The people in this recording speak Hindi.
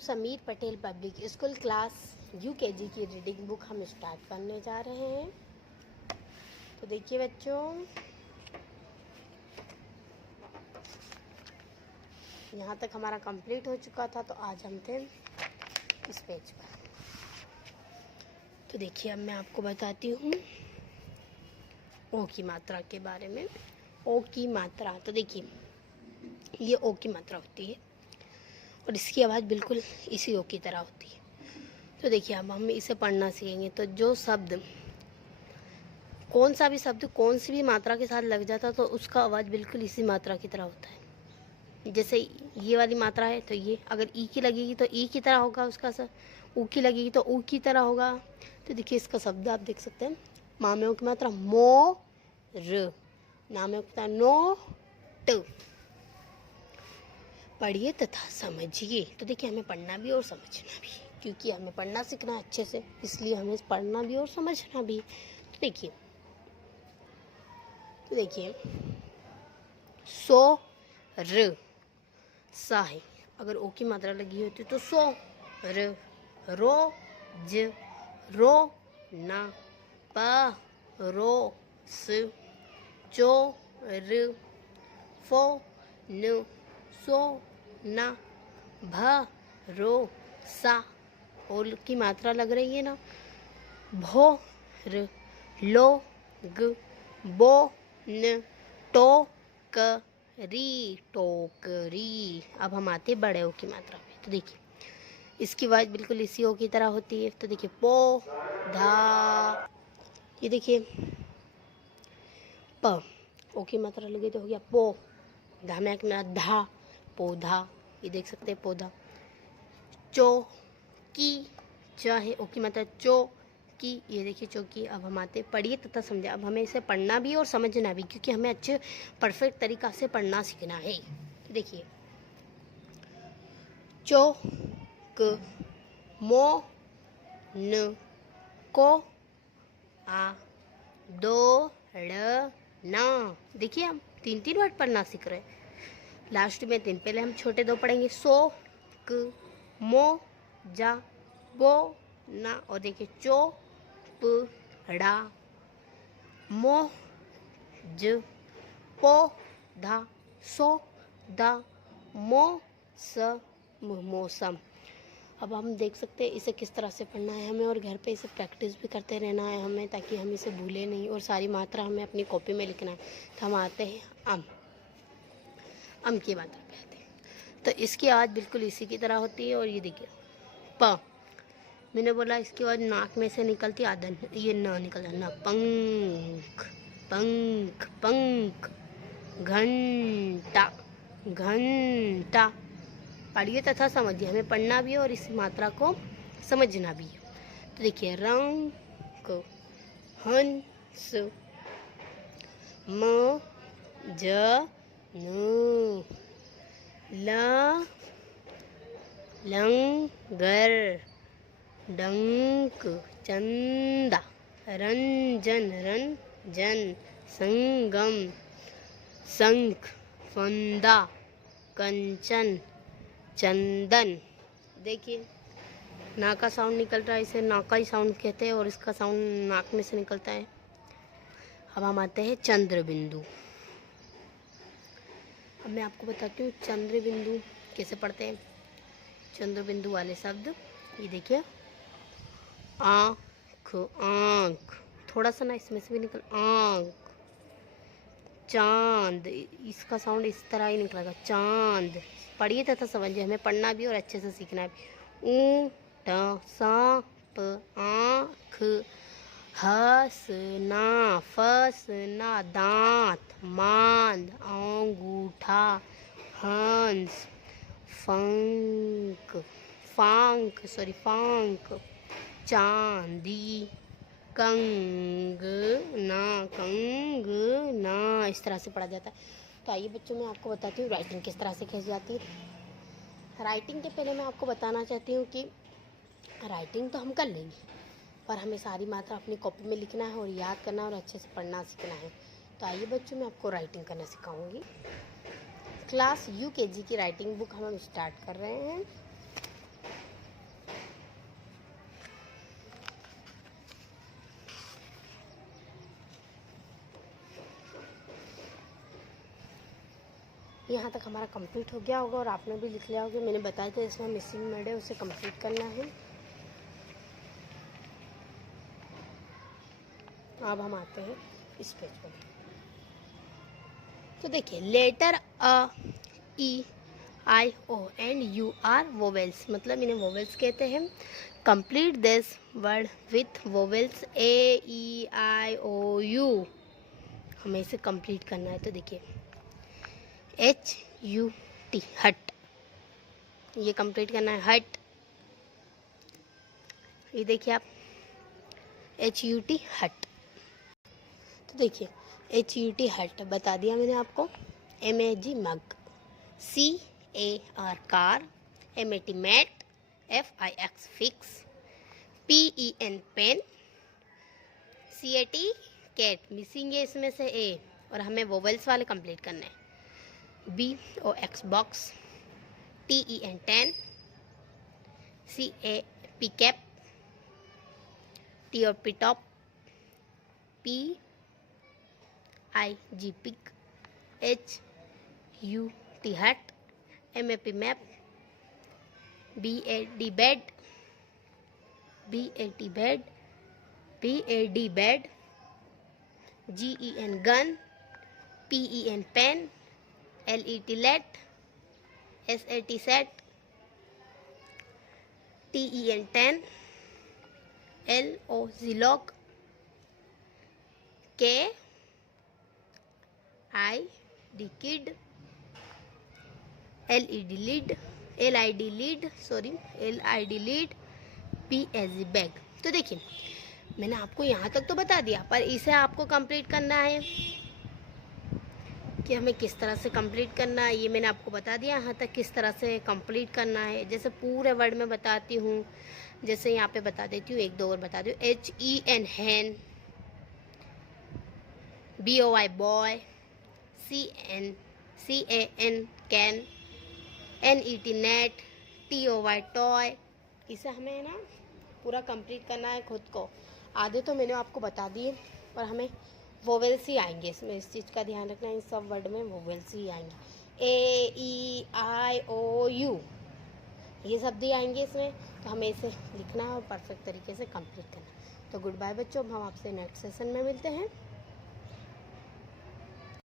Sameer Patel public school class UKG की रीडिंग बुक हम स्टार्ट करने जा रहे हैं। तो देखिए बच्चों, यहाँ तक हमारा कंप्लीट हो चुका था, तो आज हम थे इस पेज पर। तो देखिए, अब मैं आपको बताती हूँ ओ की मात्रा के बारे में। ओ की मात्रा, तो देखिए ये ओ की मात्रा होती है और इसकी आवाज़ बिल्कुल इसी ओ की तरह होती है। तो देखिए, अब हम इसे पढ़ना सीखेंगे। तो जो शब्द, कौन सा भी शब्द कौन सी भी मात्रा के साथ लग जाता तो उसका आवाज़ बिल्कुल इसी मात्रा की तरह होता है। जैसे ये वाली मात्रा है, तो ये अगर ई की लगेगी तो ई की तरह होगा उसका असर, ऊ की लगेगी तो ऊ की तरह होगा। तो देखिए, इसका शब्द आप देख सकते हैं। मामेओं की मात्रा मो र, नामेओं की मात्रा नो ट। पढ़िए तथा समझिए। तो देखिए, हमें पढ़ना भी और समझना भी, क्योंकि हमें पढ़ना सीखना है अच्छे से, इसलिए हमें पढ़ना भी और समझना भी। तो देखिए सो र सा है। अगर ओ की मात्रा लगी होती तो सो र, रो ज, रो ना, प रो स, चो र, फो न, सो ना, भ रो सा। ओल की मात्रा लग रही है ना, भो र, लो ग, बो न, टो क री, टोकरी। अब हम आते बड़े ओ की मात्रा में। तो देखिए, इसकी आवाज़ बिल्कुल इसी ओ की तरह होती है। तो देखिए पो धा, ये देखिए प ओ की मात्रा लगी तो हो गया पो, धा में धा, पौधा, ये देख सकते हैं पौधा। चो की, च है, ओ की मात्रा चो की, ये देखिए चौकी। अब हम आते पढ़िए तथा समझे। अब हमें इसे पढ़ना भी और समझना भी, क्योंकि हमें अच्छे परफेक्ट तरीक़ा से पढ़ना सीखना है। तो देखिए चो क मो न को आ दो ड़ ना। देखिए, हम 3 वर्ड पढ़ना सीख रहे हैं। लास्ट में 3, पहले हम छोटे 2 पढ़ेंगे, सो क मो जा बो ना। और देखिए चो प ड़ा मो ज पो धा सो दा मो स मौसम। अब हम देख सकते हैं इसे किस तरह से पढ़ना है हमें, और घर पे इसे प्रैक्टिस भी करते रहना है हमें, ताकि हम इसे भूलें नहीं, और सारी मात्रा हमें अपनी कॉपी में लिखना है। तो हम आते हैं अम की मात्रा पे आते हैं। तो इसकी आवाज़ बिल्कुल इसी की तरह होती है। और ये देखिए प, मैंने बोला इसकी आवाज़ नाक में से निकलती, आधा ये न निकलता ना। पंख पंख पंख, घंटा घंटा। पढ़िए तथा समझिए। हमें पढ़ना भी है और इस मात्रा को समझना भी है। तो देखिए रंग, हंस, म ज न, ल लंगर, डंक, चंदा, रंजन रंजन, संगम, शंख, फंदा, कंचन, चंदन। देखिए ना का साउंड निकल रहा है, इसे नाका ही साउंड कहते हैं, और इसका साउंड नाक में से निकलता है। अब हम आते हैं चंद्र बिंदु। अब मैं आपको बताती हूँ चंद्र बिंदु कैसे पढ़ते हैं। चंद्र बिंदु वाले शब्द, ये देखिए आँख, आँख, थोड़ा सा ना इसमें से भी निकल, आँख। चांद, इसका साउंड इस तरह ही निकलेगा, चांद। पढ़िए तथा समझिए। हमें पढ़ना भी और अच्छे से सीखना भी। ऊँट, सांप, आँख, हंसना, फंसना, दांत, मांद, अंगूठा, हंस, फांक, चांदी, कंगना, इस तरह से पढ़ा जाता है। तो आइए बच्चों, मैं आपको बताती हूँ राइटिंग किस तरह से की जाती है। राइटिंग के पहले मैं आपको बताना चाहती हूँ कि राइटिंग तो हम कर लेंगे, पर हमें सारी मात्रा अपनी कॉपी में लिखना है और याद करना और अच्छे से पढ़ना सीखना है। तो आइए बच्चों, मैं आपको राइटिंग करना सिखाऊंगी। क्लास यूकेजी की राइटिंग बुक हम स्टार्ट कर रहे हैं। यहाँ तक हमारा कंप्लीट हो गया होगा और आपने भी लिख लिया होगा। मैंने बताया था इसमें मिसिंग वर्ड है, उसे कंप्लीट करना है। अब हम आते हैं इस पेज पर। तो देखिए, letter A, E, I, O and U are vowels, मतलब इन्हें वोवेल्स कहते हैं। Complete this word with vowels A, E, I, O, U. हमें इसे कंप्लीट करना है। तो देखिए, एच, यू, टी, हट, ये कंप्लीट करना है। हट, ये देखिए आप, एच, यू, टी, हट। तो देखिए, एच, यू, टी, हट बता दिया मैंने आपको। M, A, G, mug, C, A, R, car, M, A, T, mat, F, I, X, fix, P, E, N, pen, C, A, T, cat, missing है इसमें से ए, और हमें वोवेल्स वाले कंप्लीट करने हैं। B, O, X, box, T, E, N, ten, C, A, P, cap, T, और P, top, P, I, G, pig, H, U, T, hut, M, A, P, map, B, A, D, bed, B, A, T, bed, B, A, D, bed, G, E, N, gun, P, E, N, pen, L, E, T, let, S, A, T, set, T, E, N, ten, L, O, G, lock, K, I, D, kid, L, E, D, lead, L, I, D, lead, sorry, L, I, D, lead, P, S, ji, bag. तो देखिए, मैंने आपको यहाँ तक तो बता दिया, पर इसे आपको कंप्लीट करना है कि हमें किस तरह से कंप्लीट करना है। ये मैंने आपको बता दिया यहाँ तक किस तरह से कंप्लीट करना है। जैसे पूरे वर्ड में बताती हूँ, जैसे यहाँ पे बता देती हूँ, एक दो और बता दी हूँ। H, E, N, hen, B, O, I, boy, C, N, C, A, N, can, N, E, T, net, T, O, Y, toy. इसे हमें ना पूरा कंप्लीट करना है खुद को। आधे तो मैंने आपको बता दिए, पर हमें वोवेल्स ही आएंगे इसमें, इस चीज़ का ध्यान रखना है। इन सब वर्ड में वोवेल्स ही आएंगे। ए, ई, आई, ओ, यू, ये शब्द ही आएंगे इसमें। तो हमें इसे लिखना है और परफेक्ट तरीके से कंप्लीट करना है। तो गुड बाय बच्चों, हम आपसे नेक्स्ट सेशन में मिलते हैं।